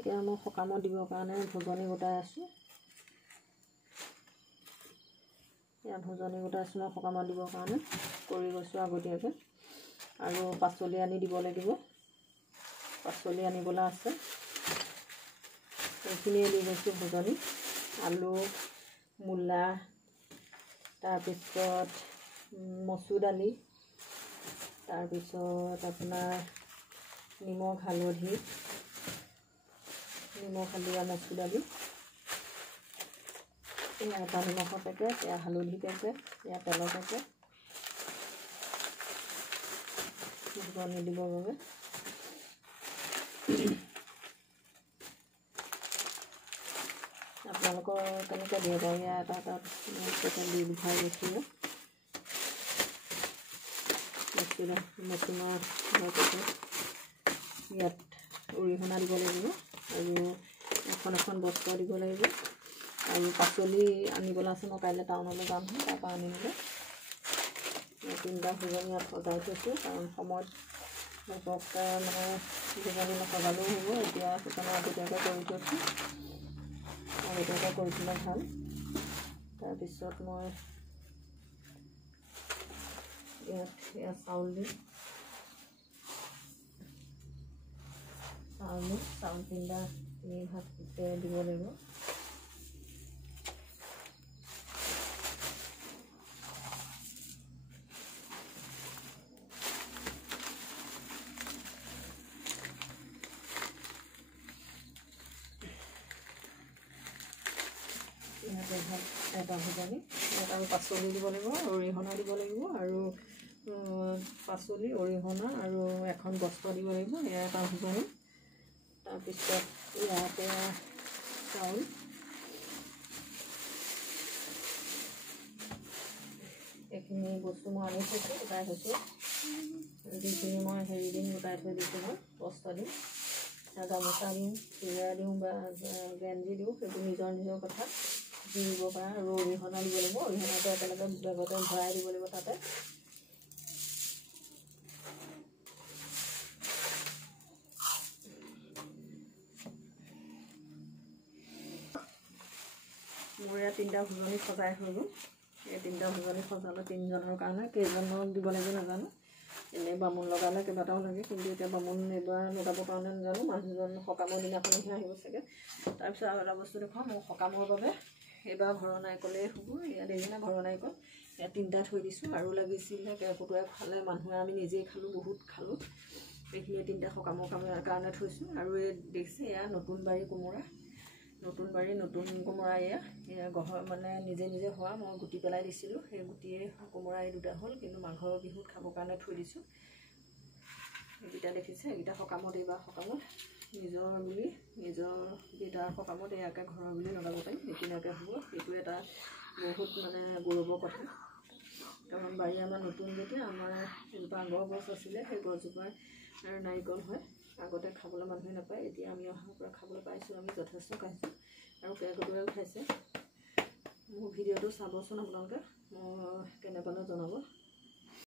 এতিয়া মই সকামত দিবৰ কাৰণে ভোজনী গোটাই আছোঁ। এয়া ভোজনী গোটাই আছোঁ মই সকামত দিবৰ কাৰণে কৰি গৈছোঁ আগতীয়াকৈ। আৰু পাচলি আনি দিব লাগিব, পাচলি আনিবলৈ আছে। এইখিনিয়ে দি গৈছোঁ ভোজনী। আলু, মূলা, তাৰপিছত মচুৰ দালি, তাৰপিছত আপোনাৰ নিমখ হালধি মচুৰ দালি, এয়া এটা নিমখৰ পেকেট, এয়া হালধি পেকেট, এয়া তেলৰ পেকেট ভোজনী দিবৰ বাবে। আপোনালোকৰ কেনেকৈ দিয়ে বাৰু? এয়া এটা পেকেট দি উঠাই গৈছোঁ। মেচিনৰ পেকেট, ইয়াত অৰিহণা দিব লাগিব আৰু এখন বস্ত্ৰ দিব লাগিব। আৰু পাচলি আনিবলৈ আছে, মই কাইলৈ টাউনলৈ যাম, তাৰপৰা আনিবলৈ। 3টা ভোজনী ইয়াত সজাই থৈছোঁ, কাৰণ সময়ত পটককৈ মানে ভোজনী নসজালেও হ'ব। এতিয়া সেইকাৰণে আগতীয়াকৈ কৰি থৈছোঁ, আগতীয়াকৈ কৰি থ'লে ভাল। তাৰপিছত মই ইয়াত চাউল দিম, চাউল 3 ভাগ দিব লাগিব। এটা ভোজনী, ইয়াত আৰু পাচলি দিব লাগিব, অৰিহণা দিব লাগিব আৰু পাচলি, অৰিহণা আৰু এখন বস্ত্ৰ দিব লাগিব। এয়া এটা ভোজনী। তাৰপিছত ইয়াতে চাউল, এইখিনি বস্তু মই আনি থৈছোঁ, গোটাই থৈছোঁ। যিখিনি মই দিম গোটাই থৈ দিছোঁ, মই বস্ত্ৰ দিম, গামোচা দিওঁ, চুৰিয়া দিওঁ বা গেঞ্জি দিওঁ, সেইটো নিজৰ কথা দি দিব পাৰে। আৰু অৰিহণা দিব লাগিব, অৰিহণাটো একেলগে বেগতে ভৰাই দিব লাগিব তাতে। মোৰ ইয়াত 3টা ভোজনী সজাই হৈ গ'ল। এই 3টা ভোজনী সজালে 3জনৰ কাৰণে, কেইজনক দিব লাগিব নাজানো। এনেই বামুণ লগালে কেইবাটাও লাগে, কিন্তু এতিয়া বামুণ এইবাৰ লগাবৰ কাৰণে নাজানো। মানুহজন সকামৰ দিনাখনহে আহিব চাগে। তাৰপিছত আৰু এটা বস্তু দেখুৱাম, মোৰ সকামৰ বাবে এইবাৰ ঘৰৰ নাৰিকলেই হ'ব। ইয়াত দেখিছেনে ঘৰৰ নাৰিকল, ইয়াত 3টা থৈ দিছোঁ। আৰু লাগিছিলে কেৰ্কেটুৱাই খালে, মানুহে আমি নিজেই খালোঁ, বহুত খালোঁ। এইখিনি 3টা সকামৰ কাৰণে থৈছোঁ। আৰু এই দেখিছে, এয়া নতুন বাৰী কোমোৰা, নতুন কোমোৰা। এয়া মানে নিজে হোৱা, মই গুটি পেলাই দিছিলোঁ, সেই গুটিয়ে কোমোৰা এই 2টা হ'ল, কিন্তু মাঘৰ বিহুত খাবৰ কাৰণে থৈ দিছোঁ। এইকেইটা দেখিছে, এইকেইটা সকামত, এইবাৰ সকামত নিজৰ বুলি, নিজৰ কেইটাৰ সকামত এয়াকে ঘৰৰ বুলি লগাব পাৰিম, নিকিনাকৈ হ'ব। সেইটো এটা বহুত মানে গৌৰৱৰ কথা, কাৰণ বাৰী আমাৰ নতুন যেতিয়া, আমাৰ এজোপা আগৰ গছ আছিলে, সেই গছজোপাৰ নাৰিকল হয়। আগতে খাবলৈ মানুহে নাপায়, এতিয়া আমি অহাৰ পৰা খাবলৈ পাইছোঁ। আমি যথেষ্ট খাইছোঁ আৰু কেৰ্কেটুৱাইও খাইছে। মোৰ ভিডিঅ'টো চাবচোন আপোনালোকে, মই কেনে পালে জনাব।